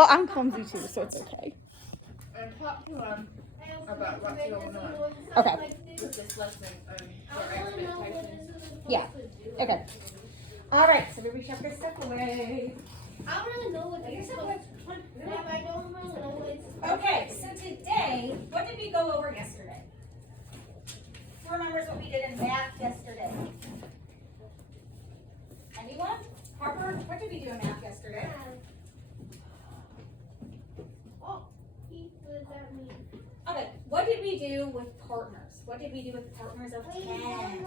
Well, I'm clumsy too, so it's okay. And talk to them about what's going on Okay. with this lesson and their expectations. Yeah. Okay. All right. So we shove this stuff away. I don't really know what you're supposed to. I don't really know what it's. Okay. So today, what did we go over yesterday? Who remembers what we did in math yesterday? Anyone? Harper, what did we do in math yesterday? Oh, what does that mean? Okay. What did we do with partners? What did we do with partners of 10?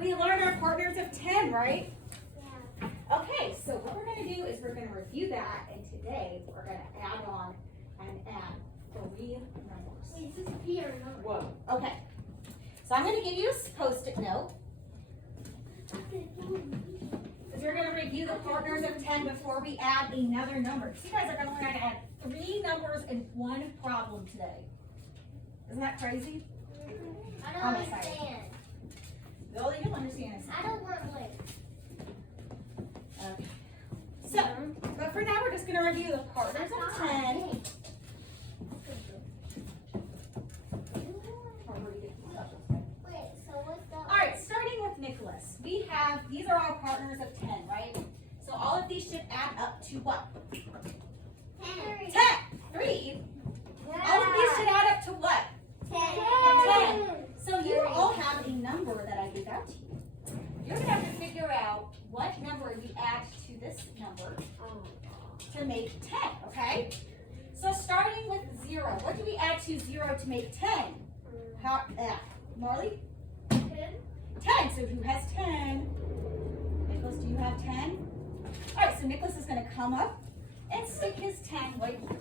We learned our partners of 10, right? Yeah. Okay, so what we're going to do is we're going to review that, and today we're going to add on and add 3 numbers. Wait, is this a P or a number? Whoa. Okay. So I'm going to give you a post-it note. Because we're going to review the partners of 10 before we add another number. So you guys are going to learn how to add 3 numbers in one problem today. Isn't that crazy? I don't I'm understand. excited. Well, you'll understand this. I don't want like. Okay. So, but for now, we're just going to review the partners of 10. Wait, so what's the? All right, starting with Nicholas. We have, these are all partners of 10, right? So all of these should add up to what? 10. 10. 3. All of these should add up to what? 10. 10. So you all have a number that I gave out to you. You're going to have to figure out what number you add to this number to make 10, okay? So starting with 0, what do we add to 0 to make 10? How, Marley? 10. 10. So who has 10? Nicholas, do you have 10? All right, so Nicholas is going to come up and stick his 10 right here.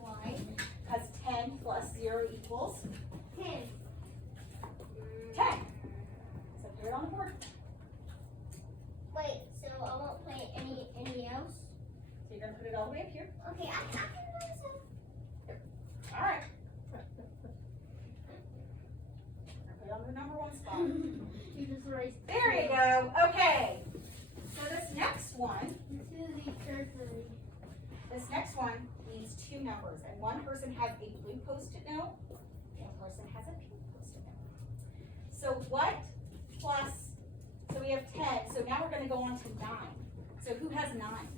Why? Because 10 plus 0 equals 10. 10. So put it on the board. Wait, so I won't play any else? So you're going to put it all the way up here. Okay, I can do myself. All right. Put it on the number 1 spot. You just erased. There you go. Okay. So this next one, this next one needs 2 numbers, and one person has a blue post-it note, and one person has a pink post-it note. So what plus? So we have 10. So now we're going to go on to 9. So who has 9?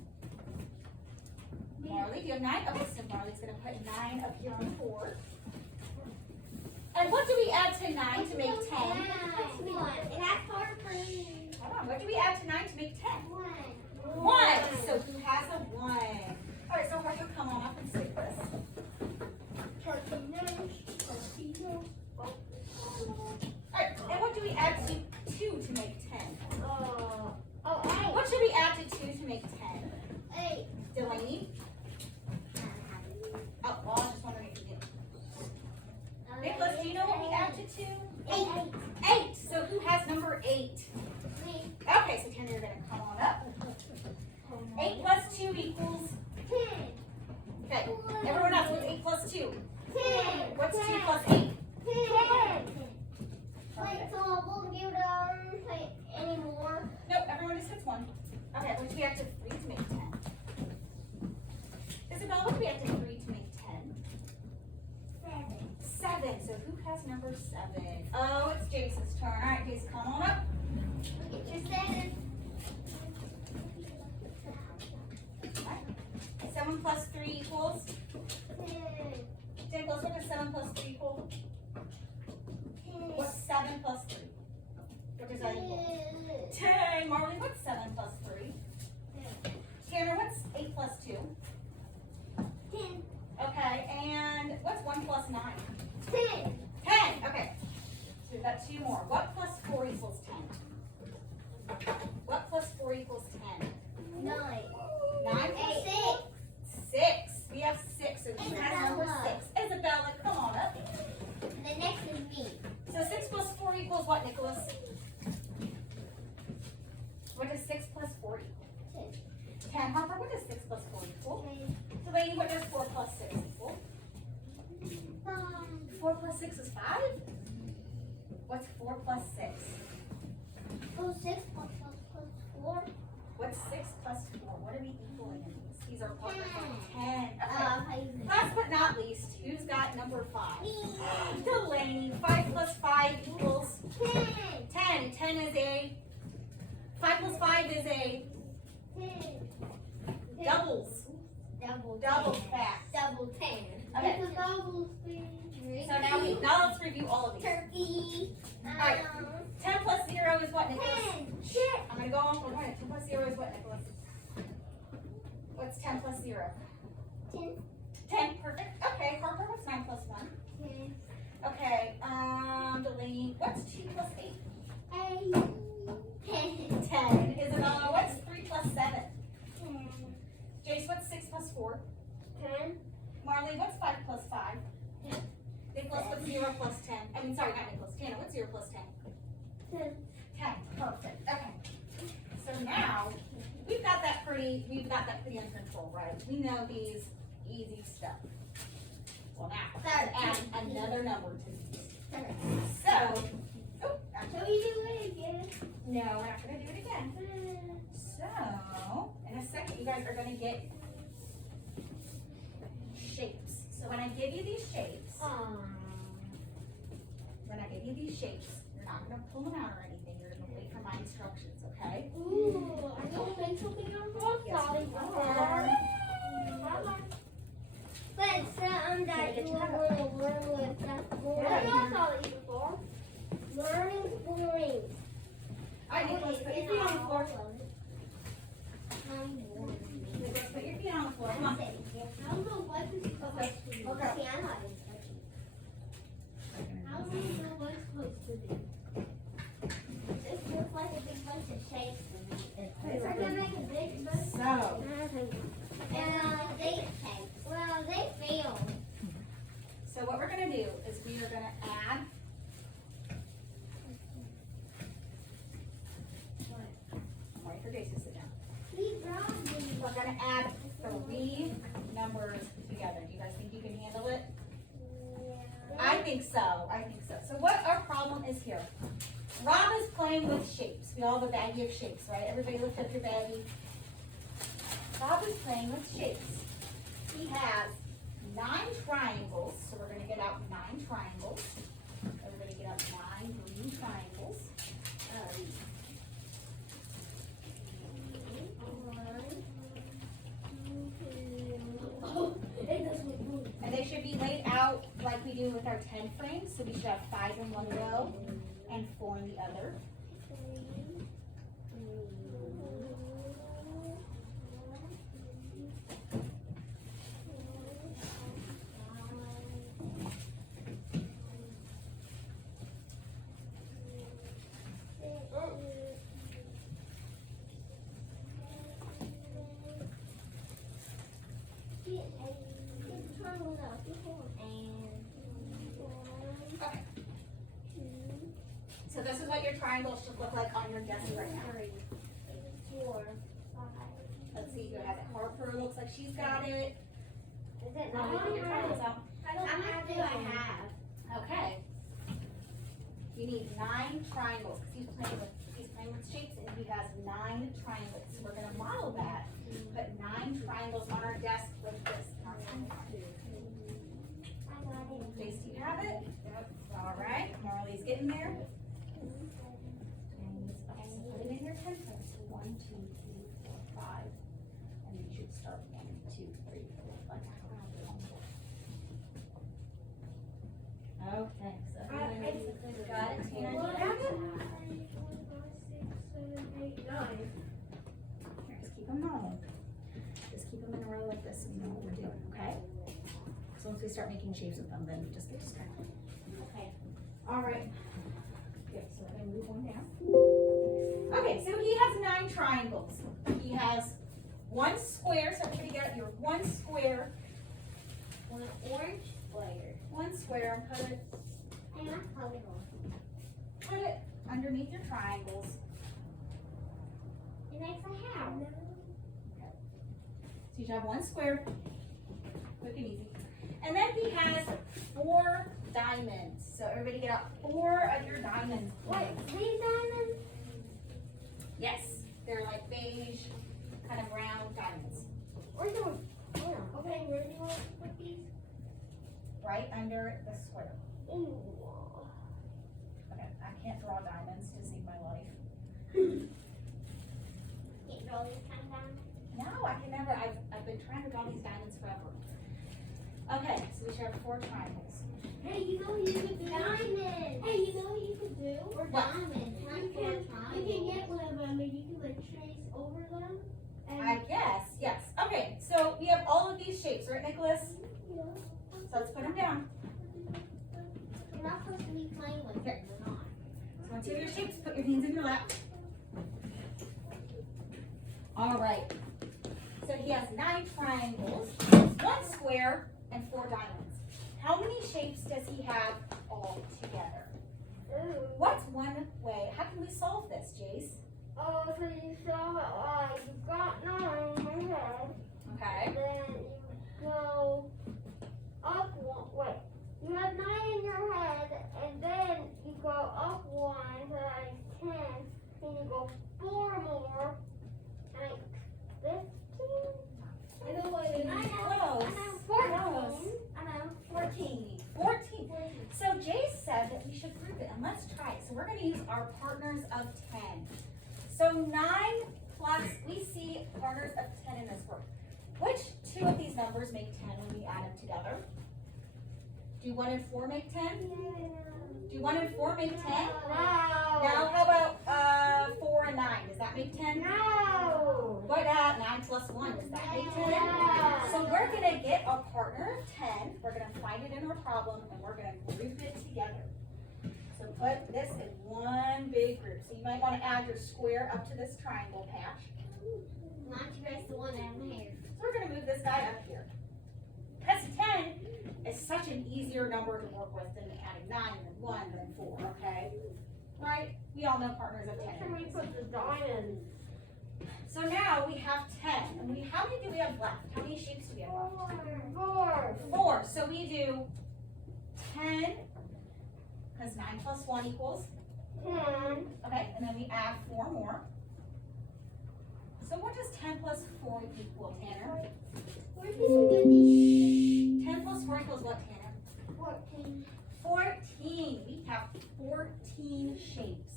Marley, do you have 9? Okay, so Marley's going to put 9 up here on the board. And what do we add to 9 to make 10? It has hard for me. Hold on, what do we add to 9 to make 10? 1. 1. So who has a 1? All right, so Harper, come on up and stick this. All right, and what do we add to 2 to make 10? What should we add to 2 to make 10? 8. Delaney? Oh, well, I was just wondering if you did. Nicholas, do you know what we add to 2? 8. 8. So who has number 8? Okay, so Tanner, you're going to come on up. 8 plus 2 equals? 10. Okay, everyone else, what's 8 plus 2? 10. What's 2 plus 8? 10. Wait, so I won't be able to play anymore. Nope, everyone just hits 1. Okay, what do we add to 3 to make 10? Isabel, what do we add to 3 to make 10? 7. So who has number 7? Oh, it's Jason's turn. All right, Jason, come on up. Get your 7. 7 plus 3 equals? 10. Nicholas, what does 7 plus 3 equal? 10. What's 7 plus 3? What does that equal? 10. Marley, what's 7 plus 3? Tanner, what's 8 plus 2? 10. Okay, and what's 1 plus 9? 10. 10. Okay, so we've got 2 more. What plus 4 equals 10? What plus 4 equals 10? 9. 9 plus 6. 6. We have 6, so who has number 6? Isabella, come on up. The next is me. So 6 plus 4 equals what, Nicholas? What does 6 plus 4 equal? 10. Harper, what does 6 plus 4 equal? 10. Delaney, what does 4 plus 6 equal? 5. 4 plus 6 is 5? What's 4 plus 6? Oh, 6 plus 4. What's 6 plus 4? What are we equaling in these? these are partners. 10. Okay. Last but not least, who's got number 5? Delaney. 5 plus 5 equals 10. 10 is a 5 plus 5 is a doubles. Double fact. Double 10. Okay. It's a double thing. So now let's review all of these. Turkey. Alright. 10 plus 0 is what, Nicholas? 10. Shit. I'm gonna go on for 1. 10 plus 0 is what, Nicholas? What's 10 plus 0? 10. 10, perfect. Okay, Harper, what's 9 plus 1? 10. Okay, Delaney, what's 2 plus 8? 10. 10. Isabella, what's 3 plus 7? Jace, what's 6 plus 4? 10. Marley, what's 5 plus 5? 10. Nicholas, what's 0 plus 10? I mean, sorry, not Nicholas. Tana, what's 0 plus 10? 10. 10. Perfect. Okay. So now we've got that pretty under control, right? We know these easy stuff. Well, now let's add another number to these. So, Shall we do it again? no, we're not gonna do it again. So, in a second, you guys are gonna get shapes. So when I give you these shapes, you're not gonna pull them out or anything. You're gonna wait for my instructions, okay? Ooh, I don't think something on both sides. But some that you will learn with that boring. I know I saw these before. Learning boring. Alright, Nicholas, put your feet on the floor. I'm boring. Nicholas, put your feet on the floor. Come on. I don't know what this is supposed to do. Okay. See, I'm not touching. I don't know what it's supposed to do. This looks like a big bunch of shapes. We're gonna make a big bunch. So, They failed. so what we're gonna do is we are gonna add. Wait for Jason to sit down. We're gonna add 3 numbers together. Do you guys think you can handle it? I think so. So what our problem is here? Rob is playing with shapes. We all have a baggie of shapes, right? Everybody lift up your baggie. Rob is playing with shapes. He has 9 triangles, so we're gonna get out 9 triangles. Everybody get out 9 green triangles. And they should be laid out like we do with our 10 frames. So we should have 5 in one row and 4 in the other. So this is what your triangles should look like on your desk right now. 4, 5. Let's see who has it. Harper looks like she's got it. Is it Now we put your triangles out. How much do I have? Okay. You need 9 triangles because he's playing with shapes and he has 9 triangles. So we're gonna model that. Put 9 triangles on our desk like this. Jace, do you have it? Yep. All right. Marley's getting there. So put it in your 10 frames. 1, 2, 3, 4, 5. And you should start 1, 2, 3, 4, 5. Okay, so everybody got it, Tina? Well, You got it? 1, 5, 6, 7, 8, 9. Here, just keep them normal. Just keep them in a row like this so we know what we're doing, okay? So once we start making shapes with them, then we just get distracted. Okay, all right. Good, so we're gonna move one down. Okay, so he has 9 triangles. He has 1 square, so everybody get your 1 square. 1 orange square. 1 square, and I'm not colorful. put it underneath your triangles. It makes a house. So you should have 1 square, quick and easy. And then he has 4 diamonds. So everybody get out 4 of your diamonds. Wait, these diamonds? Yes, they're like beige, kind of round diamonds. Where do okay, where do you want to put these? Right under the square. Ooh. Okay, I can't draw diamonds to save my life. Can't draw these kind of down. No, I can never. I've been trying to draw these diamonds forever. Okay, so we should have 4 triangles. Hey, you know what you could do? Diamonds. Hey, you know what you could do? Or What? diamonds. You can get one of them and you can like trace over them. And I guess, yes. Okay, so we have all of these shapes, right, Nicholas? yeah. So let's put them down. You're not supposed to be playing with them. You're not. So once you have your shapes, put your hands in your lap. All right. So he has 9 triangles, 1 square, and 4 diamonds. How many shapes does he have all together? Ooh. What's one way? How can we solve this, Jace? Oh, so you saw you got 9 in my head. Okay. Then you go up one. Wait. You have 9 in your head, and then you go up 1, so that is 10. Then you go 4 more, like 15. I know what it is. Close. 14. Close. I know. 14. 14. So Jace said that we should group it, and let's try it. So we're going to use our partners of 10. So 9 plus, we see partners of 10 in this group. Which 2 of these numbers make 10 when we add them together? Do 1 and 4 make 10? Do 1 and 4 make 10? No. Now how about 4 and 9? Does that make 10? No. What about 9 plus 1? Does that make 10? Yeah. So we're going to get a partner of 10. We're going to find it in our problem, and we're going to group it together. So put this in one big group. So you might want to add your square up to this triangle patch. Not to erase the one down here. So we're going to move this guy up here. Because 10 is such an easier number to work with than adding 9 and then 1 and then 4, okay? Right? We all know partners of 10. Can we put the diamonds? So now we have 10. And how many do we have left? How many shapes do we have left? 4. 4. So we do 10, because 9 plus 1 equals, 10. okay, and then we add 4 more. So what does 10 plus 4 equal, Tanner? Where did you get these? 10 plus 4 equals what, Tanner? 14. 14. We have 14 shapes.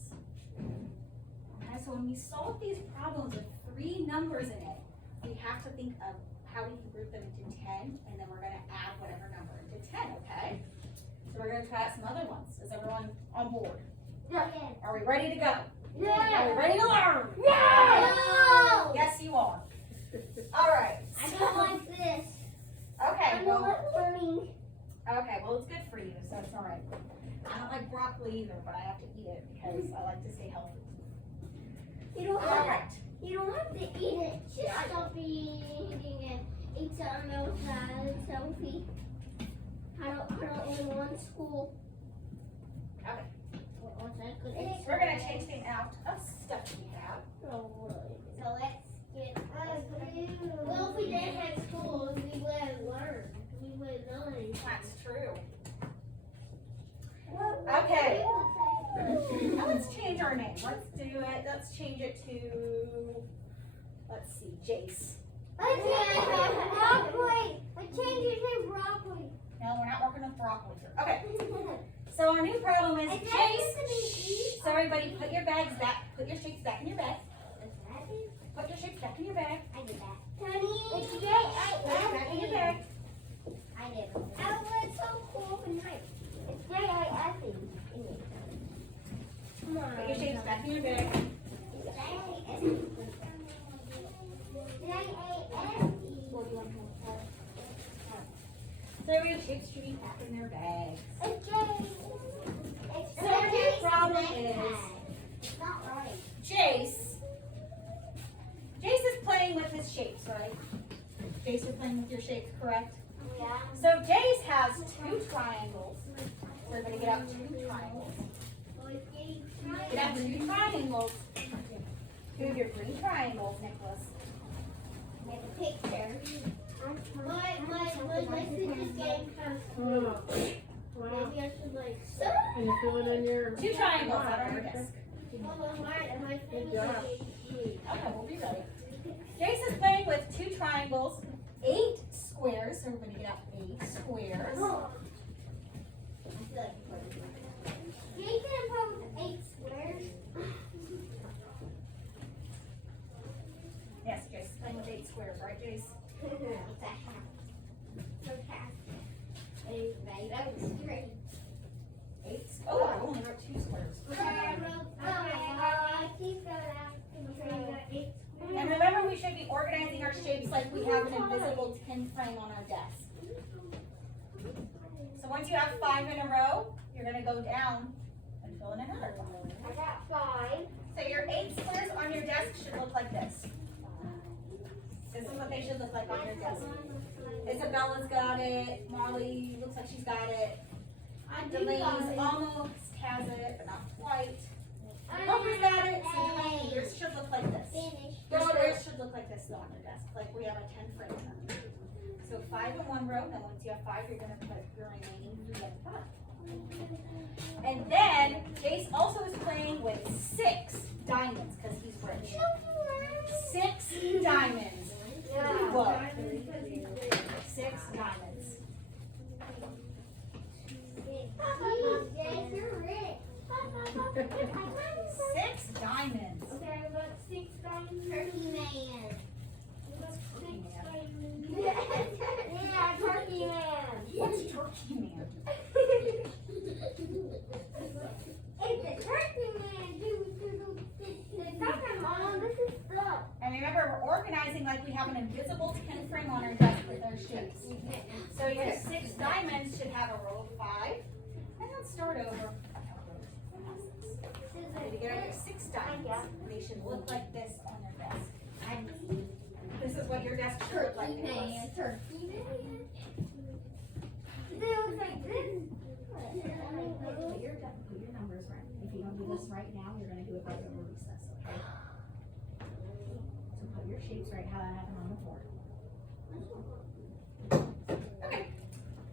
Okay, so when we solve these problems with 3 numbers in it, we have to think of how we can group them into 10, and then we're going to add whatever number into 10, okay? So we're going to try out some other ones. Is everyone on board? Yeah. Are we ready to go? Yeah. Are we ready to learn? No. Yes, you are. All right. I don't like this. Okay, I'm well, not learning. okay, well, it's good for you, so it's all right. I don't like broccoli either, but I have to eat it because I like to stay healthy. You don't All have. right. You don't have to eat it. Just stop eating it. Eat something else that's healthy. I don't in one school. Okay. What's that good? So we're going to change the amount of stuff we have. So let's get. Well, if we didn't have schools, we would have learned. We would have learned. That's true. Okay. Now let's change our name. Let's do it. Let's change it to, let's see, Jace. Broccoli. I changed it to broccoli. No, we're not working with broccoli here. Okay. So our new problem is Jace. So everybody put your bags back, put your shapes back in your bag. Put your shapes back in your bag. I did that. Honey, it's Put it back in your bag. I did. Oh, it's so cool and nice. It's J-I-S-E. Come on. Put your shapes back in your bag. J-I-S-E. So your shapes should be back in their bags. It's J. So our new problem is It's not right. Jace. Jace is playing with his shapes, right? Jace, you're playing with your shapes, correct? Yeah. So Jace has 2 triangles. So everybody get out 2 triangles. Get out 2 triangles. 2 of your green triangles, Nicholas. Make a picture. My sister's game has Wow. maybe I should like And you're filling in your. 2 triangles out on your desk. my Good job. Okay, we'll be ready. Jace is playing with 2 triangles, 8 squares. So everybody get out 8 squares. Jason posed 8 squares. Yes, Jace is playing with 8 squares, right, Jace? Straight. 8. Oh, I only wrote 2 squares. And remember, we should be organizing our shapes like we have an invisible tin frame on our desk. So once you have 5 in a row, you're going to go down and fill in another 5. I got 5. So your 8 squares on your desk should look like this. This is what they should look like on your desk. Isabella's got it. Molly looks like she's got it. Delaney's almost has it, but not quite. Homer's got it. So Delaney, yours should look like this. Your squares should look like this though on your desk, like we have a 10 frame. So 5 in one row, then once you have 5, you're going to put your remaining 3 at the top. And then, Jace also is playing with 6 diamonds, because he's rich. 6 diamonds. Look. 6 diamonds. Yes, you're rich. 6 diamonds. Okay, about 6 diamonds. Turkey man. Yeah, Turkey Man. What's Turkey Man? It's a Turkey Man. Mom, this is stuff. And remember, we're organizing like we have an invisible tin frame on our desk with our shapes. So your 6 diamonds should have a row of 5. And then start over. So you get out your 6 diamonds. They should look like this on their desk. This is what your desk should look like. Turkey Man. They look like this. Put your numbers right. If you don't do this right now, you're going to do it right over recess, okay? So put your shapes right how that happened on the board. Okay.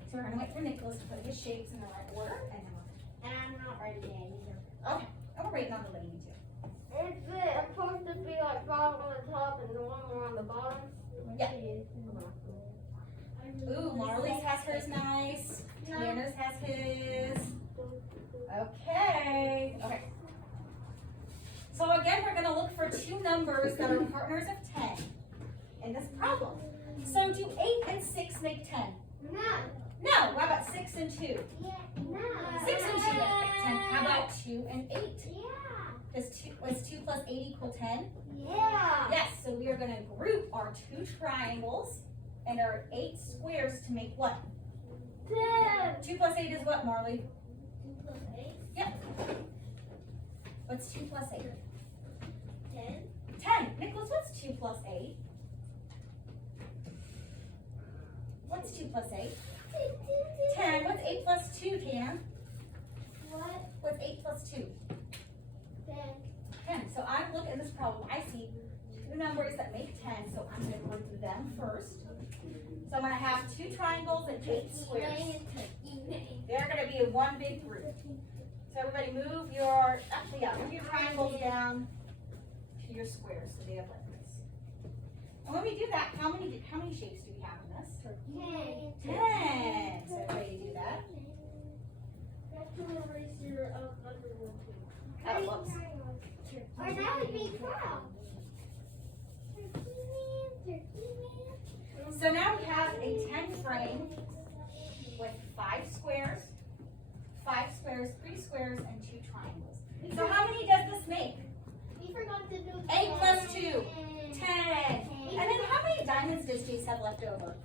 So we're going to wait for Nicholas to put his shapes in the right order, and then And I'm not ready yet either. okay. And we're waiting on the lady too. It's supposed to be like bottom on the top and the one more on the bottom. Yeah. Ooh, Marley's has hers nice. Tiana's has his. Okay. Okay. So again, we're going to look for 2 numbers that are partners of 10 in this problem. So do 8 and 6 make 10? No. No. What about 6 and 2? 6 Yeah. No. and 2 make 10. How about 2 and 8? Yeah. Was 2 plus 8 equal 10? Yeah. Yes. So we are going to group our 2 triangles and our 8 squares to make what? 10. 2 plus 8 is what, Marley? 2 plus 8. Yep. What's 2 plus 8? 10. 10. Nicholas, what's 2 plus 8? What's 2 plus 8? 10. What's 8 plus 2, Tana? What? What's 8 plus 2? 10. 10. So I'm looking at this problem. I see 2 numbers that make 10, so I'm going to group them first. So I'm going to have 2 triangles and 8 squares. They're going to be in one big group. So everybody move your, actually, yeah, move your triangles down to your squares so they have like this. And when we do that, how many shapes do we have in this? 10. 10. So everybody do that. That's to erase your other one too. Oh, whoops. Or that would be 12. So now we have a 10 frame with 5 squares, 3 squares, and 2 triangles. So how many does this make? We forgot to do 8 plus 2, 10. And then how many diamonds does Jace have left over?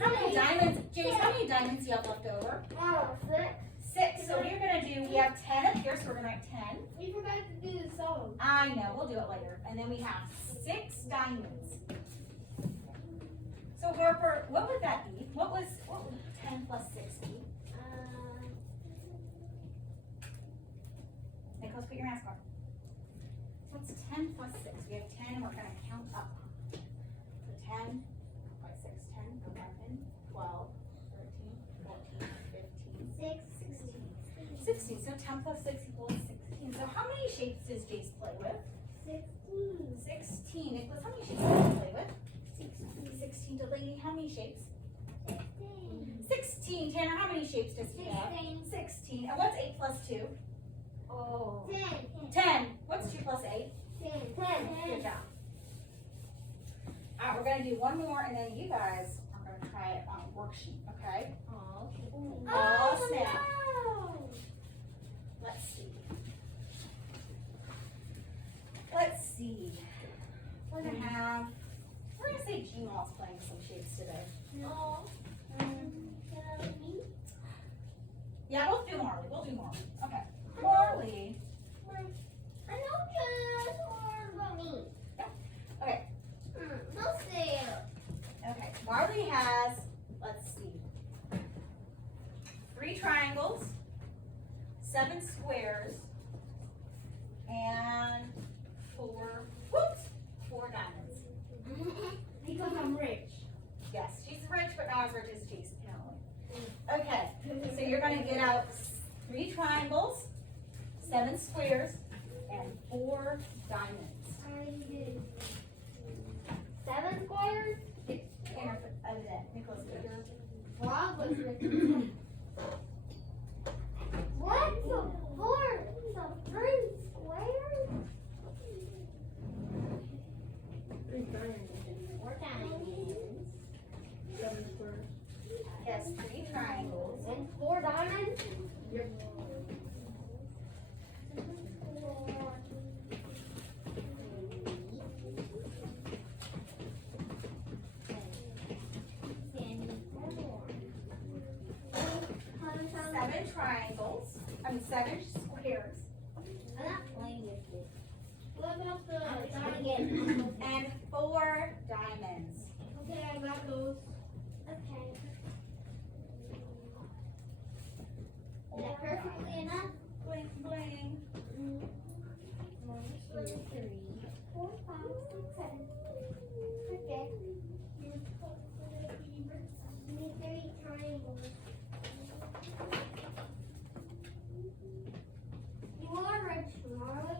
How many diamonds, Jace, how many diamonds do you have left over? 6. So what you're going to do, we have 10 up here, so we're going to write 10. We forgot to do the song. I know, we'll do it later. And then we have 6 diamonds. So Harper, what would that be? What would 10 plus 6 be? Nicholas, put your mask on. What's 10 plus 6? We have 10 and we're going to count up. So 10, 6, 10, 11, 12, 13, 14, 15, 16. So 10 plus 6 equals 16. So how many shapes does Jace play with? 16. 16. Nicholas, how many shapes do you play with? 16. Delaney, how many shapes? 16. Tanner, how many shapes does he have? 16. And what's 8 plus 2? Oh. 10. What's 2 plus 8? 10. Good job. Alright, we're going to do one more and then you guys are going to try it on a worksheet, okay? Oh, snap. No. Let's see. Let's see. We're going to say Gmaw's playing some shapes today. No. Yeah, we'll do Marley. Okay. Marley. I know just more about me. Okay. Let's see. Okay. Marley has, let's see, 3 triangles, 7 squares, and 4 diamonds. Because I'm rich. Yes, she's rich, but not as rich as Jason, apparently. Okay, so you're going to get out 3 triangles, 7 squares, and 4 diamonds. 7 squares? Tanner, Nicholas, Frog was rich. What? So 3 squares? 3 diamonds. 4 diamonds. 7 squares. yes, 3 triangles. And 4 diamonds? Yep. Seven squares. I'm not playing with this. What about the diamond? And 4 diamonds. Okay, I got those. Okay. Is that perfectly enough? Bling, bling. 1, 2, 3, 4, 5, 6, 7. Okay. You need 3 triangles. You are rich, Marley.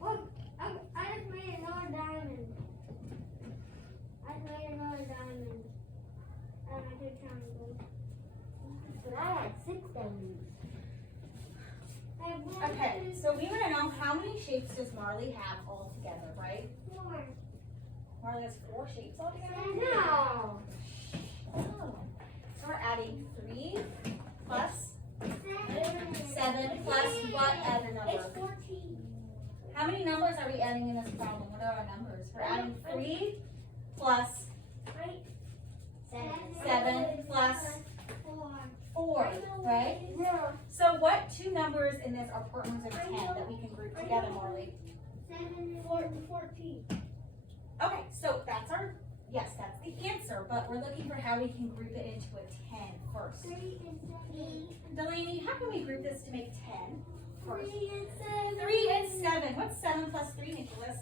Look, I just made another diamond. I made another diamond. And I did triangles. But I had 6 diamonds. I have 1, Okay, 2, so we want to know how many shapes does Marley have all together, right? 4. Marley has 4 shapes all together? No. Oh. So we're adding 3 plus 7 plus what other number? It's 14. How many numbers are we adding in this problem? What are our numbers? We're adding 3 plus Right? 7 plus 4, right? Yeah. So what 2 numbers in this are partners of 10 that we can group together, Marley? 7, 14. Okay, so that's our, yes, that's the answer, but we're looking for how we can group it into a 10 first. 3 and 7. Delaney, how can we group this to make 10 first? 3 and 7. 3 and 7. What's 7 plus 3, Nicholas?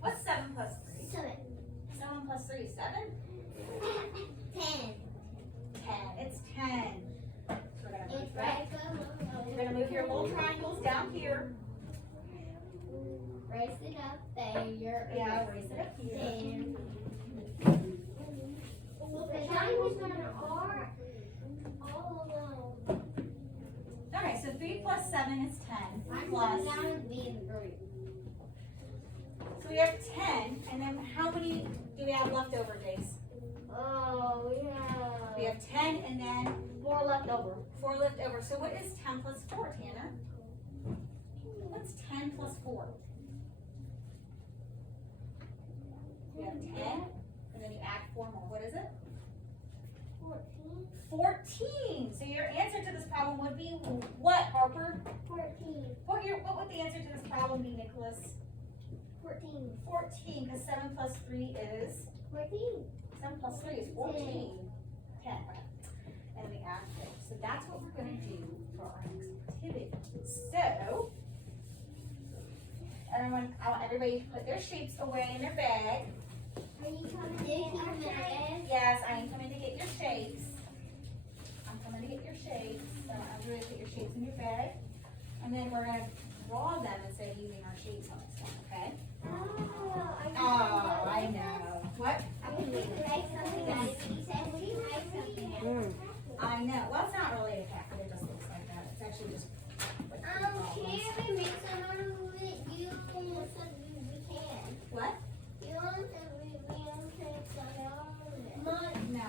What's 7 plus 3? 7. 7 plus 3 is 7? 10. 10. It's 10. So we're gonna move It's that. You're gonna move your little triangles down here. Raise it up there. Yeah, raise it up here. There. The triangles are all alone. Okay, so 3 plus 7 is 10. I'm Plus, going to be in the group. so we have 10, and then how many do we have left over, Jace? Oh, We have 10, and then 4 left over. 4 left over. So what is 10 plus 4, Tanner? What's 10 plus 4? You have 10, and then you add 4 more. What is it? 14. 14. So your answer to this problem would be what, Harper? 14. What would the answer to this problem be, Nicholas? 14. 14, because 7 plus 3 is, 14. 7 plus 3 is 14. 10, okay. And we add 4. So that's what we're going to do for our next activity. So, everyone, I want everybody to put their shapes away in their bag. Are you coming to get our bag? Yes, I am coming to get your shapes. I'm coming to get your shapes. So everybody put your shapes in your bag. And then we're going to draw them instead of using our shapes on this one, okay? Oh, Oh, I know. What? We write something out. He said we write something out. I know. Well, it's not really a packet. It just looks like that. It's actually just. Can we make some out of it? You said we can. What? You said we can take some out of it. No.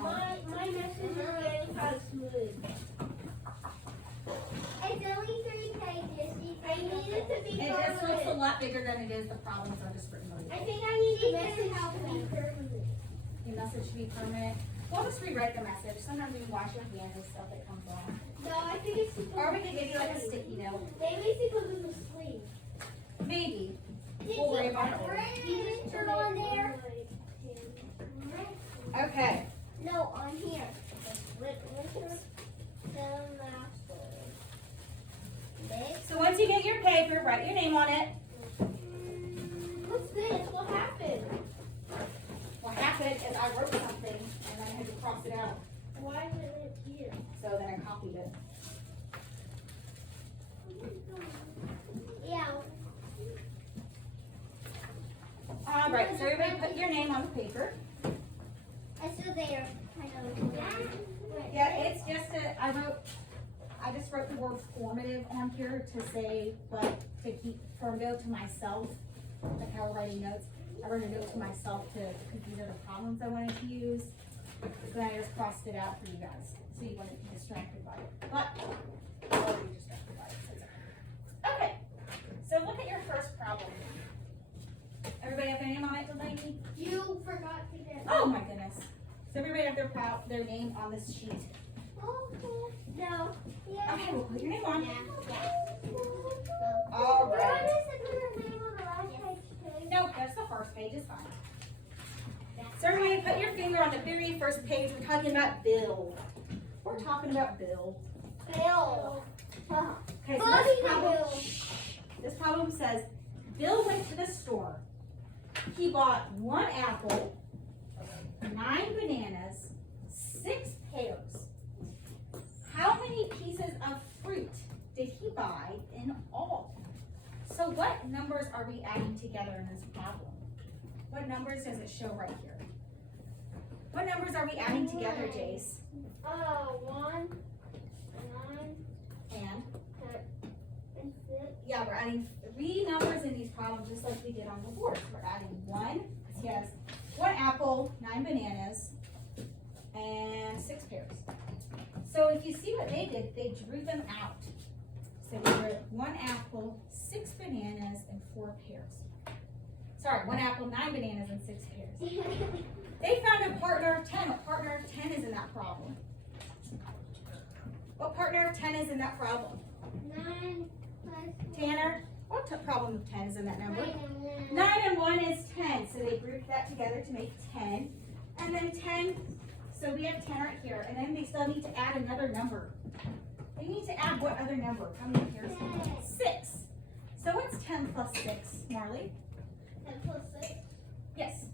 My message is getting kind of smooth. It's only 3 pages. I need it to be It just looks a permanent. lot bigger than it is. The problems are just written really I big. think I need the message to be permanent. Your message should be permanent. We'll just rewrite the message. Sometimes when you wash your hands and stuff, it comes off. No, I think it's supposed Or we could give you like a sticky note. Maybe it's supposed to be the sleeve. Maybe. Did We'll worry about it later. you didn't turn on there? Okay. No, on here. Winter semester. So once you get your paper, write your name on it. What's this? What happened? What happened is I wrote something and then I had to cross it out. Why is it here? So then I copied it. Yeah. All right, so everybody put your name on the paper. I still there. I know. Yeah, it's just I just wrote the word formative on here to say, like, to keep formative to myself, like how we're writing notes. I wrote a note to myself because these are the problems I wanted to use. So then I just crossed it out for you guys, so you wouldn't be distracted by it. But you're already distracted by it. So it's okay. Okay, so look at your first problem. Everybody have their name on it, Delaney? You forgot to get. Oh my goodness. So everybody have their name on this sheet. No. Yeah. Okay, we'll put your name on. Yeah. All right. What is the name on the last page too? Nope, that's the first page, it's fine. So everybody put your finger on the very first page. We're talking about Bill. We're talking about Bill. Bill. Okay, so this problem says, Bill went to the store. He bought 1 apple, 9 bananas, 6 pears. How many pieces of fruit did he buy in all? So what numbers are we adding together in this problem? What numbers does it show right here? What numbers are we adding together, Jace? 1, 9, And? and 6. Yeah, we're adding 3 numbers in these problems just like we did on the board. We're adding 1, because he has 1 apple, 9 bananas, and 6 pears. So if you see what they did, they drew them out. So we drew 1 apple, 6 bananas, and 4 pears. Sorry, 1 apple, 9 bananas, and 6 pears. They found a partner of 10. What partner of 10 is in that problem? What partner of 10 is in that problem? 9 plus Tanner, what problem of 10 is in that number? 9 and 1. 9 and 1 is 10, so they grouped that together to make 10. And then 10, so we have 10 right here, and then they still need to add another number. They need to add what other number? How many pairs? 6. So what's 10 plus 6, Marley? 10 plus 6. Yes.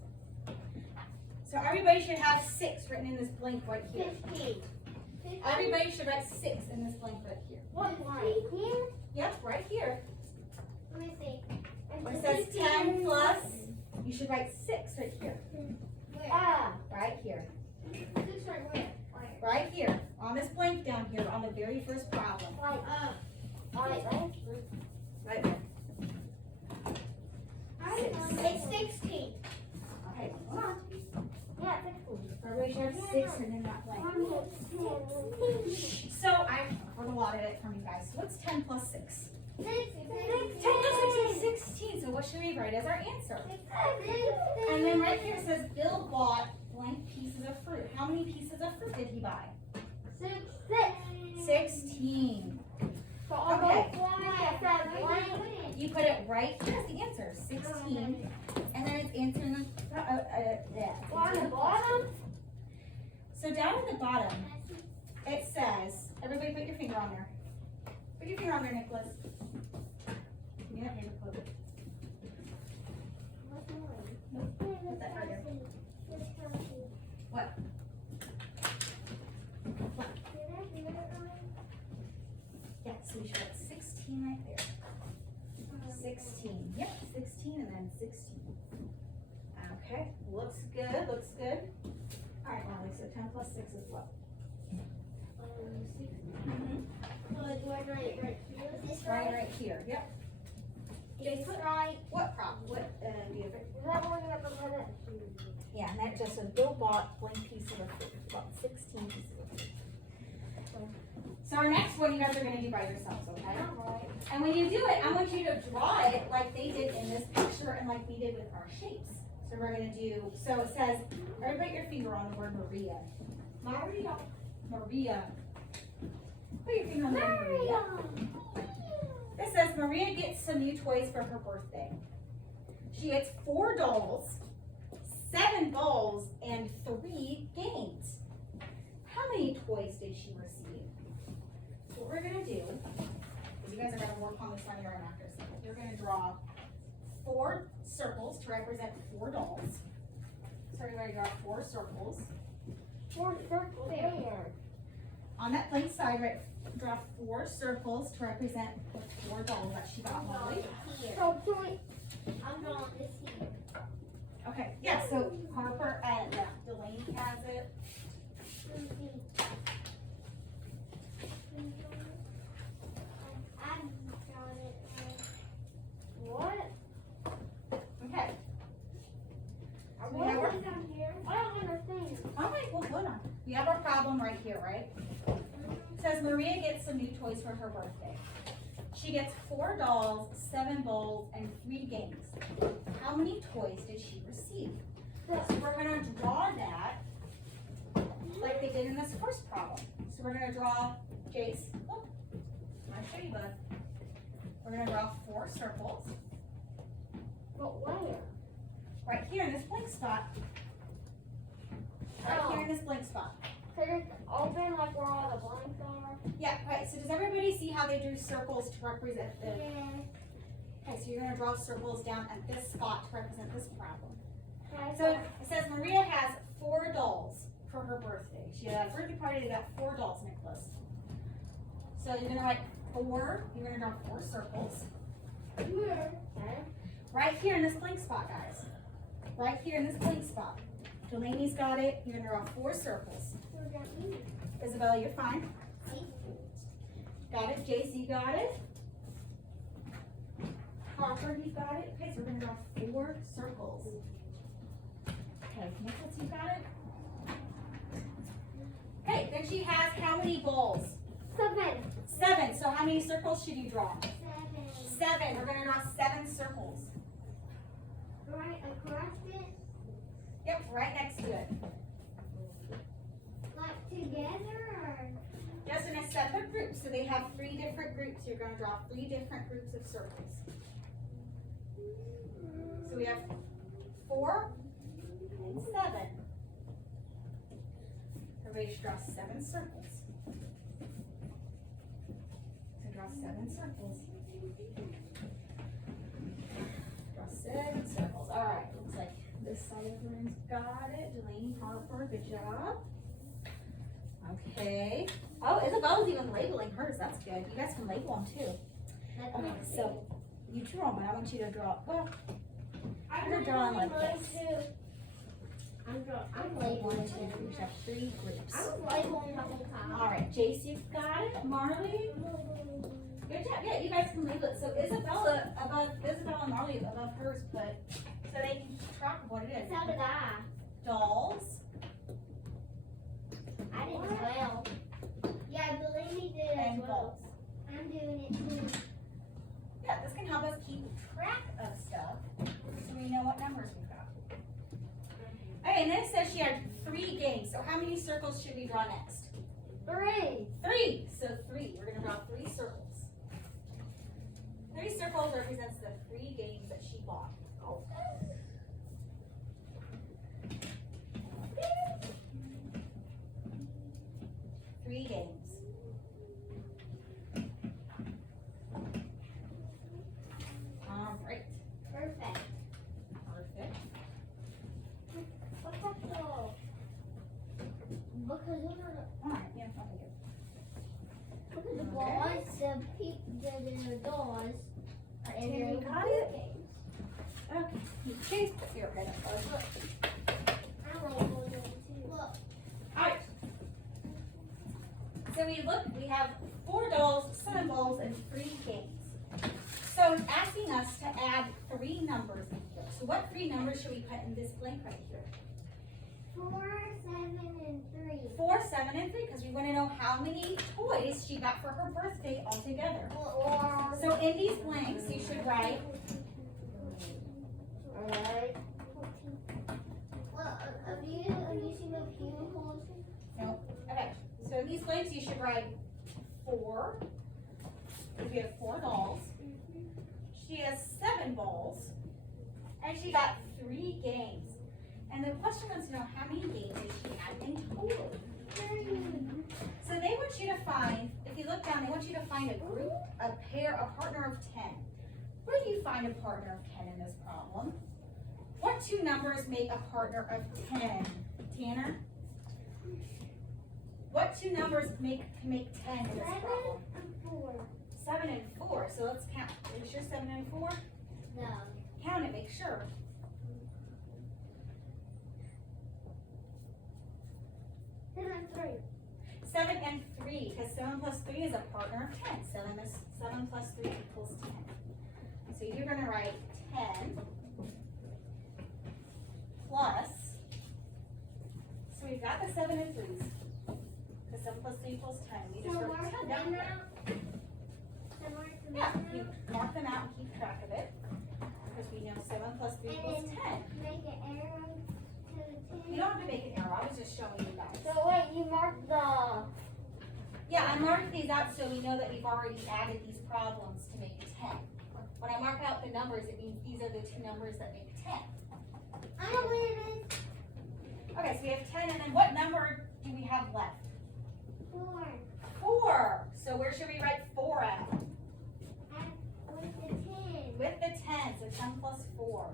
So everybody should have 6 written in this blank right here. 15. Everybody should write 6 in this blank right here. What line? Here? Yep, right here. Let me see. Where it says 10 plus, you should write 6 right here. Ah. Right here. 6 right where? Right here. On this blank down here, on the very first problem. Right. Right there. It's 16. Okay, hold on. Yeah, 16. Everybody should have 6 written in that blank. So I heard a lot of it from you guys. So what's 10 plus 6? 10 plus 6 is 16. So what should we write as our answer? And then right here it says Bill bought blank pieces of fruit. How many pieces of fruit did he buy? 16. Okay. You put it right here as the answer, 16. And then it's answering On the bottom? So down at the bottom, it says, everybody put your finger on there. Put your finger on there, Nicholas. Give me that paper clip. Put that right there. What? Yeah, so we should have 16 right there. and 16. Okay, looks good, looks good. All right, Molly, so 10 plus 6 is what? 16. So do I write it right here? This Right here, yep. This right. What problem? What, do you have it? Is that what you have to put it? Yeah, and that just says Bill bought blank pieces of food, about 16 pieces of food. So our next one, you guys are gonna do by yourselves, okay? And when you do it, I want you to draw it like they did in this picture and like we did with our shapes. So we're gonna do, so it says, everybody put your finger on the word Maria. Maria. Maria. Put your finger on the word Maria. It says Maria gets some new toys for her birthday. She gets 4 dolls, 7 balls, and 3 games. How many toys did she receive? So what we're gonna do is you guys are gonna work on this on your own after. So you're gonna draw 4 circles to represent 4 dolls. So you're gonna draw 4 circles. 4 circles there. On that blank side, right, draw 4 circles to represent the 4 dolls that she got, Molly. So point. I'm drawing this here. Okay, yeah, so Harper and Delaney has it. I'm drawing it. What? Okay. We What have our, is on here? I don't understand. all right, well, hold on. We have our problem right here, right? It says Maria gets some new toys for her birthday. She gets 4 dolls, 7 bowls, and 3 games. How many toys did she receive? So we're gonna draw that like they did in this first problem. So we're gonna draw, Jace, look, I'll show you, bud. We're gonna draw 4 circles. But where? Right here in this blank spot. Right here in this blank spot. So it's open like where all the blanks are? Yeah, right, so does everybody see how they drew circles to represent the, Yeah. okay, so you're gonna draw circles down at this spot to represent this problem. Okay, So it says Maria has 4 dolls for her birthday. She had a birthday party, they got 4 dolls, Nicholas. So you're gonna write 4, you're gonna draw 4 circles. here. Okay. Right here in this blank spot, guys. Right here in this blank spot. Delaney's got it, you're gonna draw 4 circles. What does that mean? Isabella, you're fine. Got it, JC got it. Harper, you got it. Okay, so we're gonna draw 4 circles. Okay, Nicholas, you got it. Okay, then she has how many bowls? 7. 7. So how many circles should you draw? 7. 7. We're gonna draw 7 circles. Right across it, Yep, right next to it. like together, or? Just in a separate group. So they have 3 different groups. You're gonna draw 3 different groups of circles. So we have 4 and 7. Everybody should draw 7 circles. So draw 7 circles. Draw 7 circles. All right. Looks like this side of the room's got it. Delaney, Harper, good job. Okay. Oh, Isabella's even labeling hers. That's good. You guys can label them too. Okay, so you drew them, but I want you to draw. Well, you're drawing like this. I'm 1, labeling 2, 3, too. we have 3 groups. I'm labeling the whole time. All right, Jace, you've got it. Marley, good job. Yeah, you guys can label it. So Isabella and Marley above hers, but so they can keep track of what it is. So did I. Dolls. I did as well. Yeah, Delaney did as And well. balls. I'm doing it too. Yeah, this can help us keep track of stuff so we know what numbers we've got. Okay, and then it says she had 3 games. So how many circles should we draw next? 3. 3. So 3. We're gonna draw 3 circles. 3 circles represents the 3 games that she bought. Three games. All right. Perfect. Perfect. What's up though? Because look at All right. Yeah, okay, good. the, the balls, the doors, and Okay, then you got it? Okay. You chase your head up. Look. I like holding it too. Look. Alright. So we have 4 dolls, 7 balls, and 3 games. So it's asking us to add 3 numbers in here. So what 3 numbers should we put in this blank right here? 4, 7, and 3. 4, 7, and 3, because we want to know how many toys she got for her birthday altogether. Or So in these blanks, you should write. alright. Well, have you seen the pupils? No. Okay. So in these blanks, you should write 4. Because we have 4 dolls. She has 7 balls. And she got 3 games. And the question wants to know how many games did she have in total? So they want you to find, if you look down, they want you to find a group, a pair, a partner of 10. Where do you find a partner of 10 in this problem? What 2 numbers make a partner of 10? Tanner? What 2 numbers can make 10 in this problem? 4. 7 and 4. So let's count. Is your 7 and 4? No. Count it, make sure. 7 and 3. 7 and 3, because 7 plus 3 is a partner of 10. 7 plus 3 equals 10. So you're going to write 10 plus, so we've got the 7 and 3s. Because 7 plus 3 equals 10. We just So wrote mark 10 them down there. out. So mark them Yeah, out. you mark them out and keep track of it. Because we know 7 plus 3 equals 10. Make an arrow to the 10. You don't have to make an arrow, I was just showing you guys. So wait, you marked the. Yeah, I marked these out so we know that we've already added these problems to make 10. When I mark out the numbers, it means these are the 2 numbers that make 10. I know what it is. Okay, so we have 10, and then what number do we have left? 4. 4. So where should we write 4 at? With the 10. With the 10, so 10 plus 4.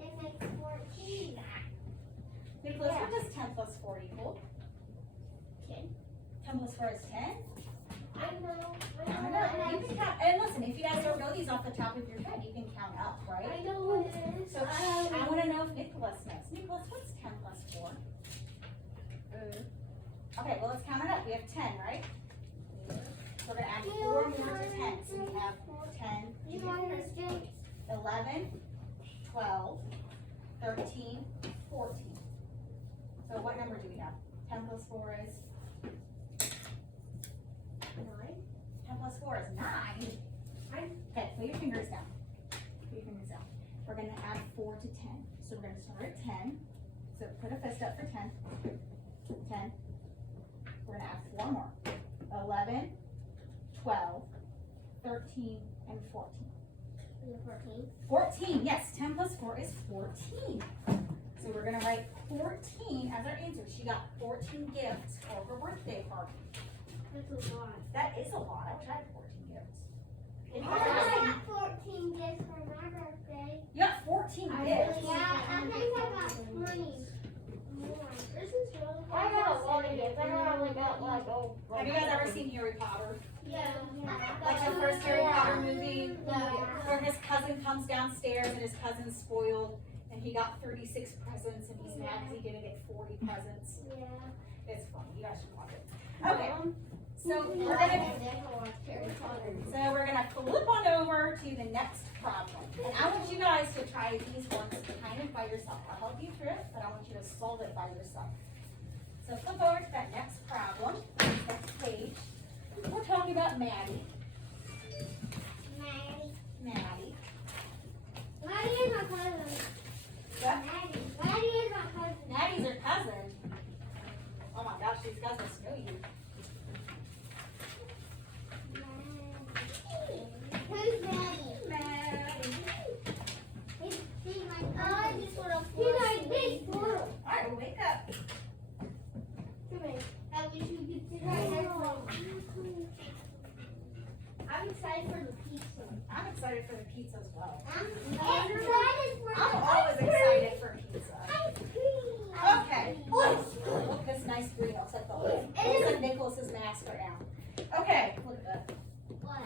It makes 14. Nicholas, Yeah. what does 10 plus 4 equal? 10. 10 plus 4 is 10? I know. Count it up. You can count, and listen, if you guys don't know these off the top of your head, you can count up, right? I know what it is. So I want to know if Nicholas knows. Nicholas, what's 10 plus 4? Okay, well, let's count it up. We have 10, right? So we're going to add 4 more to 10. So we have 10, You want to straight? 11, 12, 13, 14. So what number do we have? 10 plus 4 is? 9. 10 plus 4 is 9. Okay, put your fingers down. Put your fingers down. We're going to add 4 to 10. So we're going to start at 10. So put a fist up for 10. 10. We're going to add 4 more. 11, 12, 13, and 14. 14. 14, yes, 10 plus 4 is 14. So we're going to write 14 as our answer. She got 14 gifts for her birthday party. That's a lot. That is a lot. I tried 14 gifts. Any I others? got 14 gifts for my birthday. You got 14 gifts. Yeah, I think I got 20 more. This is really I got a lot of gifts. I only got like Have you guys ever seen Harry Potter? Yeah. Like the first Harry Potter movie? Yeah. Where his cousin comes downstairs and his cousin's spoiled and he got 36 presents and he's mad because he didn't get 40 presents. Yeah. It's funny. You guys should watch it. Okay. So we're gonna flip on over to the next problem. And I want you guys to try these ones kind of by yourself. I'll help you through it, but I want you to solve it by yourself. So flip over to that next problem, next page. We're talking about Maddie. Maddie. Maddie is my cousin. What? Maddie is my cousin. Maddie's her cousin. Oh my gosh, these guys must know you. Who's Maddie? Maddie. He's my cousin. He's my big squirrel. Alright, well, wake up. Come here. I wish we could sit right next to him. I'm excited for the pizza. I'm excited for the pizza as well. I'm excited for I'm always excited for pizza. ice cream. Okay. Look at this nice green. Looks like Nicholas's mask right now. Okay, look at that. What?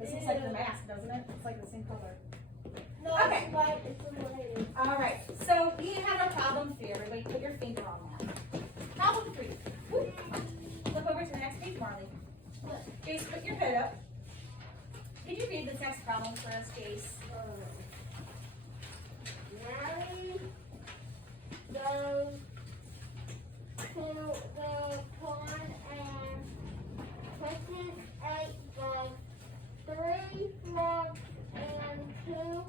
This looks like the mask, doesn't it? It's like the same color. No, Okay. it's white. It's illuminated. Jace, put your hood up. Could you read this next problem for us, Jace? Mary goes to the pond and catches 8 bugs, 3 frogs, and 2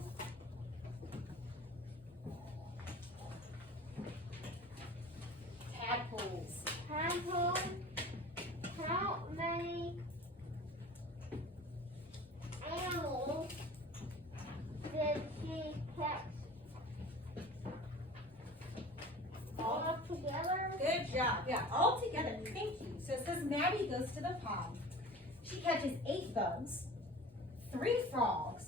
Tadpoles. tadpoles. How many animals did she catch? All together? Good job. Yeah, all together. Thank you. So it says Maddie goes to the pond. She catches 8 bugs, 3 frogs,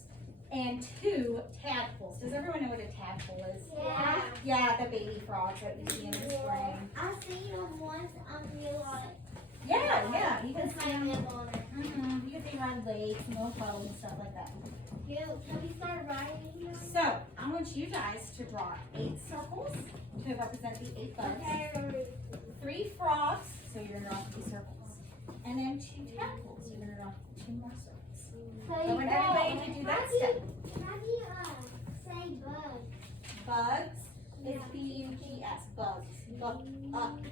and 2 tadpoles. Does everyone know what a tadpole is? Yeah. Yeah, the baby frogs that you see in the spring. I've seen them once on real life. Yeah, you can Because see I them. live on it. You can see them on lakes and little puddles and stuff like that. Can we start writing now? So I want you guys to draw 8 circles to represent the 8 bugs. Okay. 3 frogs, so you're gonna draw 3 circles. And then 2 tadpoles, you're gonna draw 2 more circles. So I want everybody to do that step. How do you say bug? Bugs is Yeah. B-U-G-S, bugs. Bugs. Bugs.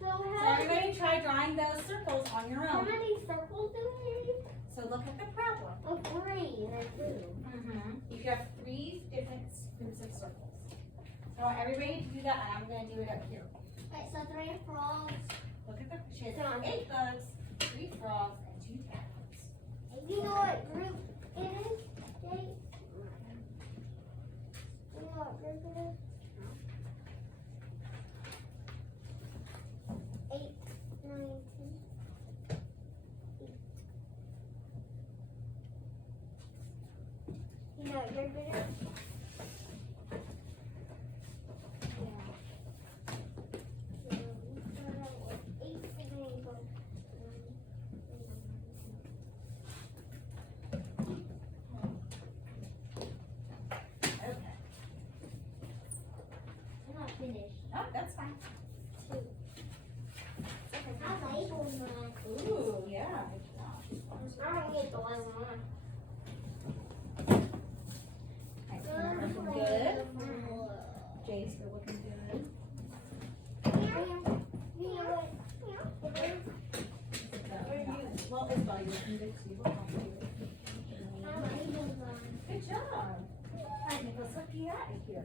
So So how, everybody try drawing those circles on your how own. many circles do we need? So look at the problem. Oh, 3. There's 2. You have 3 different groups of circles. So I want everybody to do that, and I'm gonna do it up here. Wait, so 3 frogs. Look at the, she has 8 bugs, 3 frogs, and 2 tadpoles. You know what group it is? Jake? You know what group it is? 8, 9, 10. You know what group it is? Okay. I'm not finished. Oh, that's fine. I labeled mine. Ooh, yeah, good job. I don't get the one one. Nice, you're looking good. Jace, you're looking good. Well, Isabel, you're looking good too. We'll help you. Good job. All right, Nicholas, let's get out of here.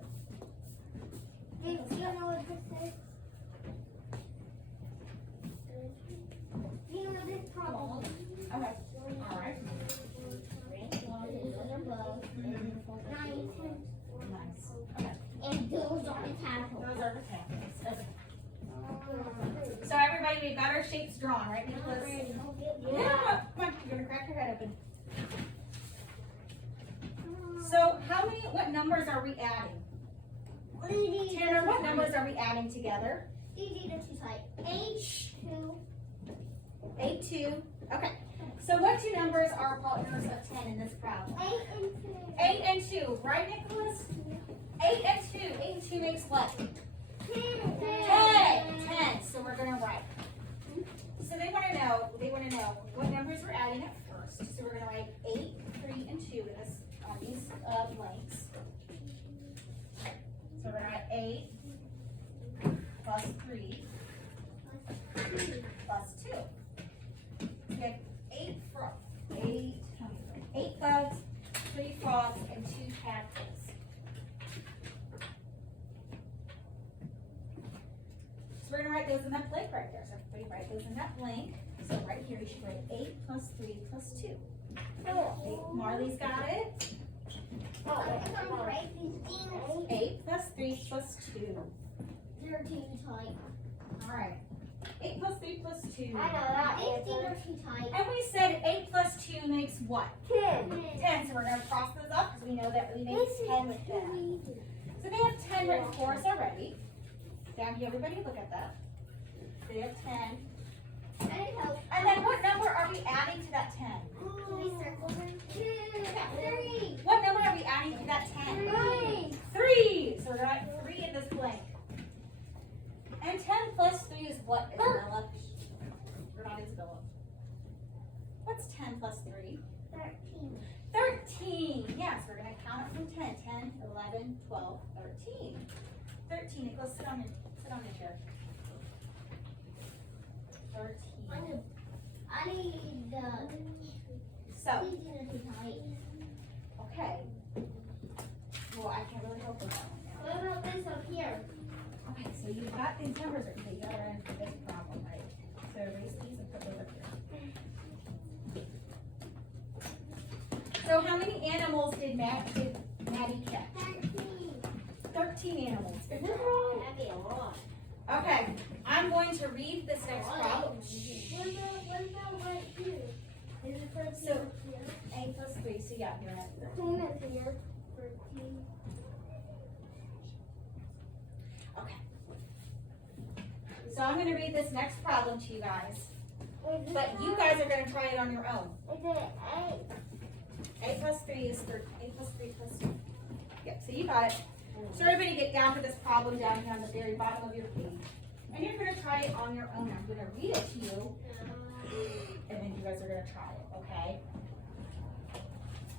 Do you know what this is? Do you know what this problem is? Okay. All right. Nice. Okay. And those are the tadpoles. Those are the tadpoles. Okay. So everybody, we've got our shapes drawn, right, Nicholas? Yeah. Come on, you're gonna crack your head open. So what numbers are we adding? Tanner, what numbers are we adding together? Easy to type. 8, 2. 8, 2. Okay. So what 2 numbers are partners of 10 in this problem? 8 and 2. 8 and 2, right, Nicholas? 8 and 2. 8 and 2 makes what? 10. 10. So we're gonna write. So they want to know what numbers we're adding at first. So we're gonna write 8, 3, and 2 in this on these blanks. So we're gonna write 8 plus 3 plus 2. We have 8 bugs, 3 frogs, and 2 tadpoles. So we're gonna write those in that blank right there. So everybody write those in that blank. So right here you should write 8 plus 3 plus 2. Marley's got it. 8 plus 3 plus 2. 13 type. Alright. 8 plus 3 plus 2. I know that. 18 or 2 type. And we said 8 plus 2 makes what? 10. 10. So we're going to cross those up because we know that we made 10 with that. So they have 10 written for us already. Down here, everybody look at that. They have 10. And then what number are we adding to that 10? What number are we adding to that 10? 3. So we're going to write 3 in this blank. And 10 plus 3 is what, Isabella? Isabella? What's 10 plus 3? 13. 13. Yes, we're going to count it from 10. 10, 11, 12, 13. 13. Go sit on your chair. 13. I need the So, seasoning to tight. okay. Well, I can't really help with that one now. What about this up here? Okay, so you've got these numbers right here. You gotta run into this problem, right? So erase these and put those up here. So how many animals did Maddie catch? 13. 13 animals. Is this wrong? That'd be a lot. Okay, I'm going to read this next problem. What about right here? Is it 13 So- up here? 8 plus 3, so yeah, you're at 13 up here. 13. Okay. So I'm gonna read this next problem to you guys, Wait, this but you one? guys are gonna try it on your own. Is it 8? 8 plus 3 is 13. 8 plus 3 plus 2. Yep, so you got it. So everybody get down to this problem down here on the very bottom of your page. And you're gonna try it on your own. I'm gonna read it to you, and then you guys are gonna try it, okay?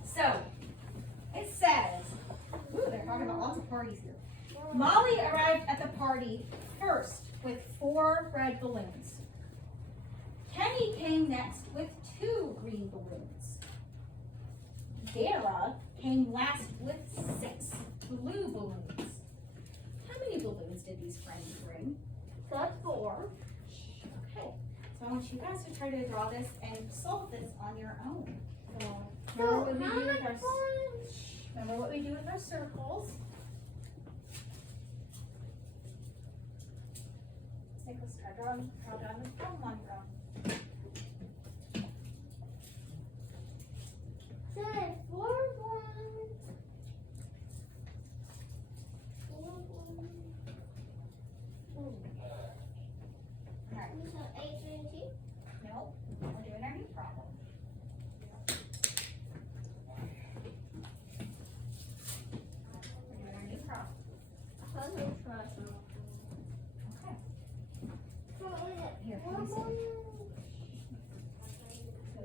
So, it says, ooh, they're talking about lots of parties here. Molly arrived at the party first with 4 red balloons. Kenny came next with 2 green balloons. Dara came last with 6 blue balloons. How many balloons did these friends bring? So that's 4. Okay, so I want you guys to try to draw this and solve this on your own. So, So remember what we how do much with our, balloons? remember what we do with our circles? Nicholas, draw down the problem on your own. So it's 4 balloons. Alright, So 8 and 2. no, we're doing our new problem. We're doing our new problem. Okay. So is it Here, 4 let me see. balloons? So,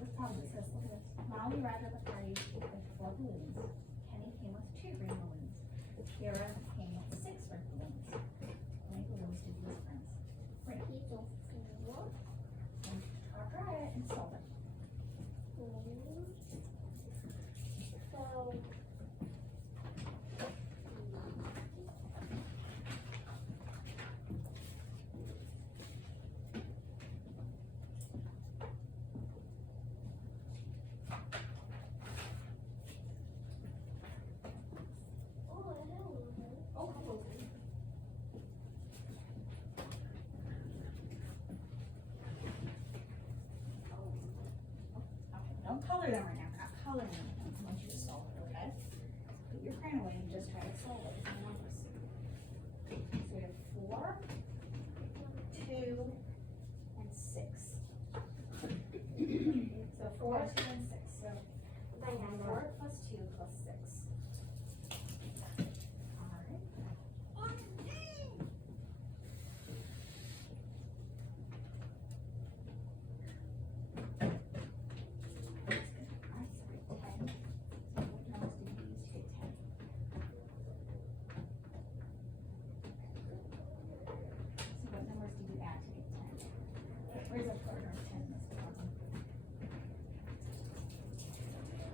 this problem, it says, look at this. Molly arrived at the party with 4 balloons. Kenny came with 2 green balloons. Kara came with 6 red balloons. How many balloons did these friends bring? So 4. I'll try it and solve it. So Oh, hello. Okay, don't color them right now. We're not coloring them. I want you to solve it, okay? Put your pen away and just try to solve it with the numbers. So we have 4, 2, and 6. So 4, 2, and 6. So 4 plus 2 plus 6. Alright. Where's the corner of 10 in this problem?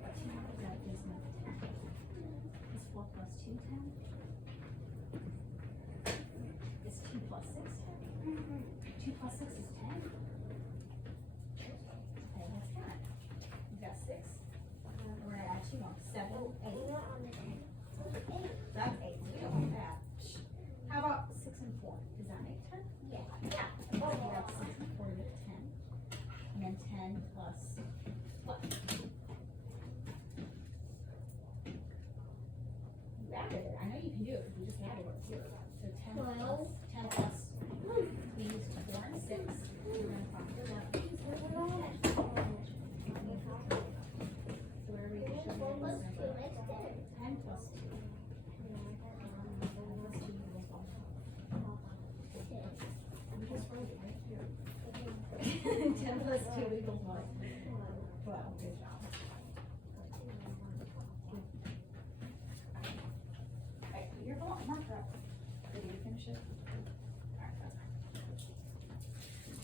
What number that is not 10? Is 4 plus 2 10? Is 2 plus 6 10? 2 plus 6 is 10? Okay, that's not. You got 6. We're gonna add 2 on. 7, 8. That's 8. So we don't want that. How about 6 and 4? Does that make 10? yeah. So you have 6 and 4 to get 10. And then 10 plus what? You added it. I know you can do it because you just added it too. So 10 plus 10 plus. We used 4 and 6. We're gonna factor that. So where are we? Should we Plus use 2 makes 10. 10 plus 2. 10 plus 2 equals 1. We just wrote it right here. 2 equals what? 12. Good job. Alright, you're going, marker up. Did you finish it? Alright, that's fine.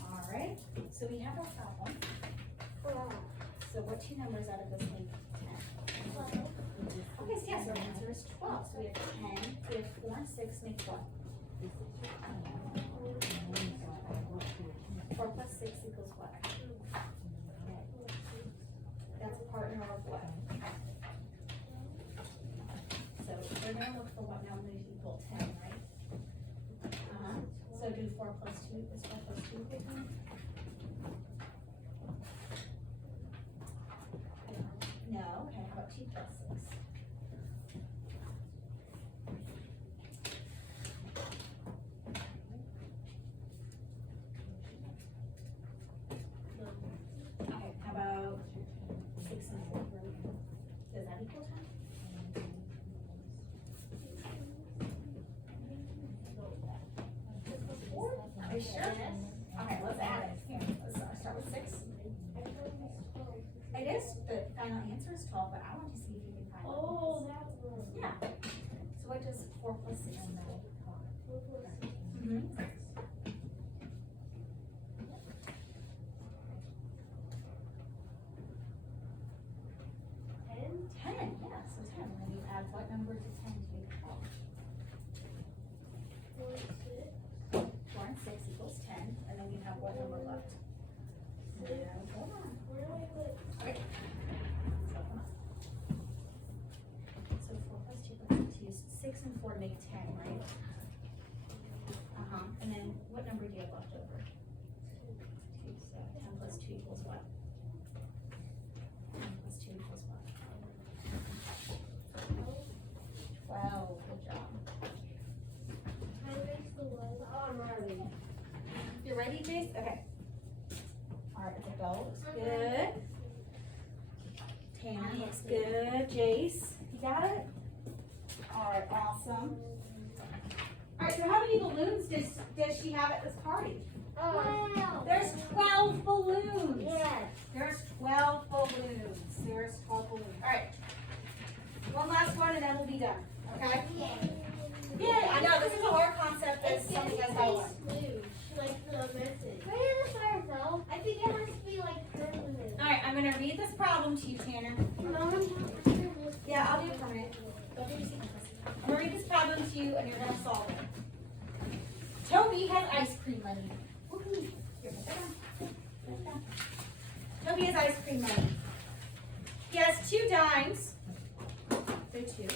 Alright, so we have our problem. So what two numbers out of this make 10? Okay, so yes, our answer is 12. So we have 10, we have 4 and 6 make what? 4 plus 6 equals what? That's a partner of what? So we're going to look for what numbers equal 10, right? So do 4 plus 2, is 4 plus 2 equal 10? No, okay, how about 2 plus 6? Okay, how about 6 and 4? Does that equal 10? Are you sure? Okay, let's add it. Here, let's start with 6. It is, the final answer is 12, but I want to see if you can find it. Oh, that one. Yeah. So what does 4 plus 6 equal? Mm-hmm. 10, yeah, so 10. And then you add what number to 10 to make 12? 4 and 6 equals 10, and then you have what number left? Hold on. Okay. So 4 plus 2 plus 2 is 6 and 4 make 10, right? And then what number do you have left over? 2, so 10 plus 2 equals what? 10 plus 2 equals what? 12, good job. You're ready, Jace? Okay. Alright, the bell looks good. Tanner looks good. Jace, you got it? Alright, awesome. Alright, so how many balloons does she have at this party? There's 12 balloons. Yes. There's 12 balloons. There's 12 balloons. Alright. One last one and then we'll be done. Okay? Yeah, I know. This is a hard concept. It's something that's how Like the message. Where did the fire go? I think it has to be like permanent. Alright, I'm going to read this problem to you, Tanner. Yeah, I'll do it permanent. Go do your sequence. I'm going to read this problem to you and you're going to solve it. Toby has ice cream money. Woohoo. Here, put that down. Put that down. Toby has ice cream money. He has 2 dimes. So 2.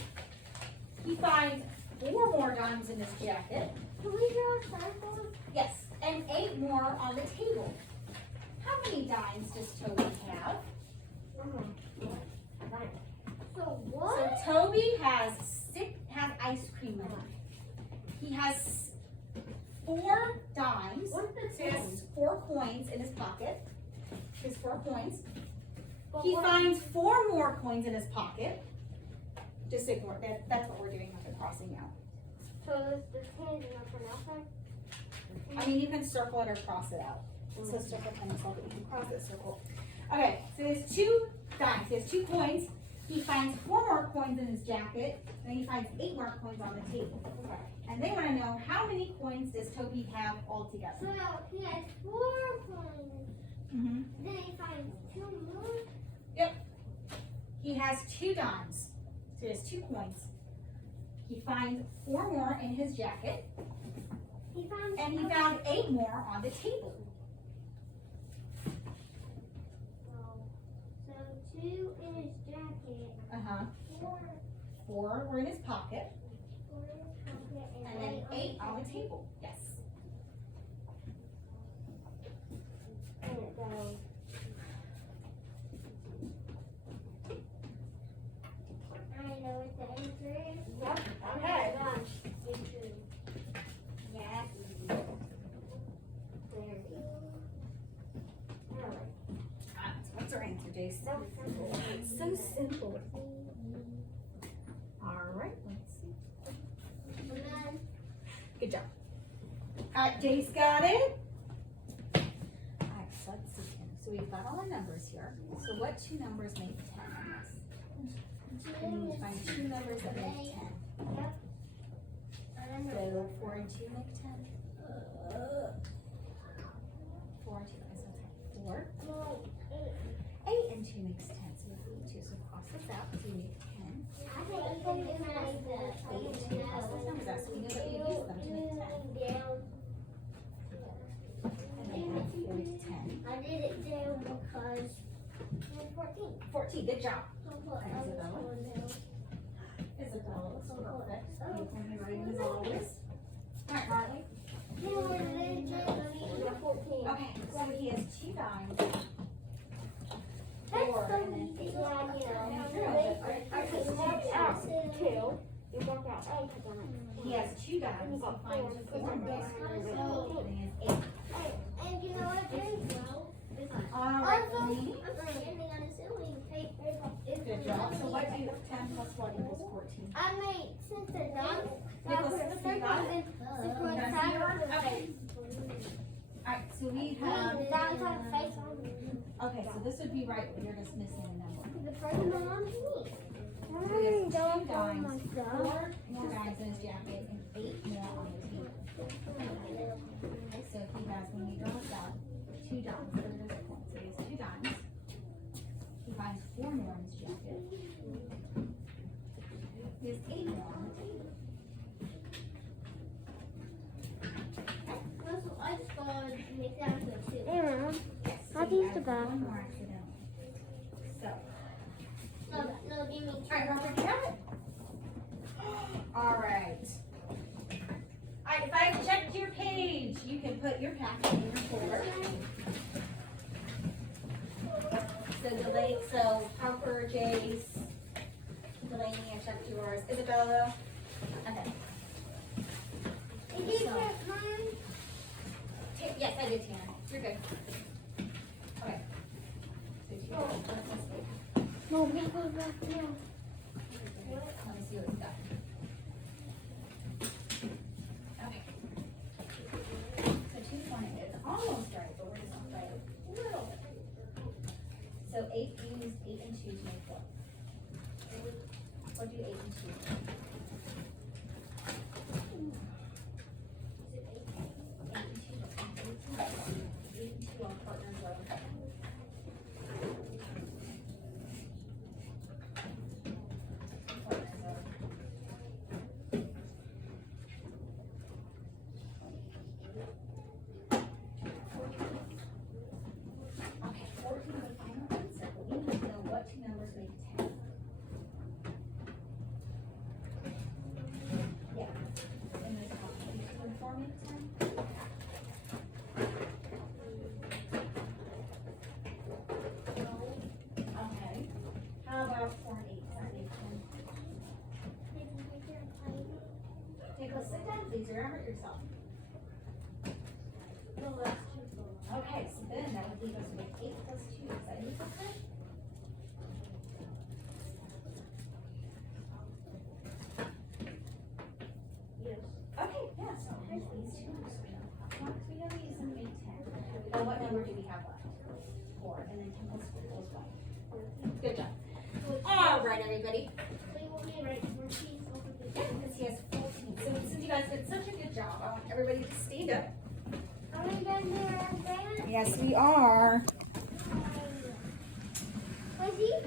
He finds 4 more dimes in his jacket. Can we draw circles? Yes, and 8 more on the table. How many dimes does Toby have? So what? So Toby has ice cream money. He has 4 dimes. What's the So he has 4 coins in his pocket. He has 4 coins. But He what- finds 4 more coins in his pocket. Just ignore that. That's what we're doing with the crossing out. So this hand is not for nothing? I mean, you can circle it or cross it out. It says circle, pen, circle, but you can cross it, circle. Okay, so he has 2 dimes. He has 2 coins. He finds 4 more coins in his jacket. And he finds 8 more coins on the table. And they want to know, how many coins does Toby have altogether? So he has 4 coins. Mm-hmm. Then he finds 2 more. He has 2 dimes. So he has 2 coins. He finds 4 more in his jacket. He finds And he found 8 more on the table. So 2 in his jacket. Uh-huh. 4 4 were in his pocket. in his pocket. And then 8 on the table. Yes. And it goes. I know what the answer is. Yep. Oh Okay. my gosh. It's true. Yeah. There it is. Alright. What's our answer, Jace? So simple. It's so simple. All right. Let's see. And then Good job. All right, Jace got it. All right, so let's see. So So we've got all our numbers here. So what two numbers make 10 on this? We need to find two numbers that make 10. So 4 and 2 make 10. 4 and 2, I said 4. 8 and 2 makes 10. So we have 2. So cross this out. 2 make 10. 8 and 2 cross those numbers out. So we know that we use them to make 10. And then add 4 to 10. I did it down because 14. 14. Good job. Isabella. Isabella looks perfect. You can be writing as always. Alright, Marley. Okay, so he has 2 dimes. 4 and then 8. He has 2 dimes. So find 4 more. And he has 8. And you know what? Alright, Also, Lee. I'm standing on a ceiling. Good job. So what do 10 plus what equals 14? I made, since they're not, Nicholas, you got it? Okay. Alright, so we have. Okay, so this would be right, but you're just missing a number. The person belongs to me. So he has 2 dimes, 4 more dimes in his jacket, and 8 more on the table. Okay, so he has, when we draw this out, 2 dimes. So there's a point. So he has 2 dimes. He finds 4 more in his jacket. He has 8 more on the table. I just thought make that into a 2. Yes. How So do he you added do that? 1 more accidentally. So. No, give me 2. Alright, Robert, you have it? Alright. Alright, if I checked your page, you can put your packet in your folder. So Harper, Jace, Delaney, I checked yours. Isabella. Okay. Did you So- check mine? Yes, I did, Tiana. You're good. Okay. So Tiana, let's see. No, we go back now. Let me see what it's got. Okay. So 220 is almost right, but we're just not right a little bit. So 8, you used 8 and 2 to make what? What do 8 and 2 make? 8 and 2 are partners of. Okay, 14 is the final answer, but we need to know what two numbers make 10. Yeah. In this one, 2 and 4 make 10. Okay. How about 4 and 8? Does that make 10? Nicholas, sit down, please. Remember yourself. Okay, so then that would leave us with 8 plus 2. Is that equal to 10? Yes. Okay, yeah, so here's these two numbers. We know we use them to make 10. Now what number do we have left? 4. And then 10 plus 4 equals what? Good job. All right, everybody. So you want me to write 14? Yeah, because he has 14. So since you guys did such a good job, I want everybody to stand up. Are we done there, Dan? Yes, we are. Was he?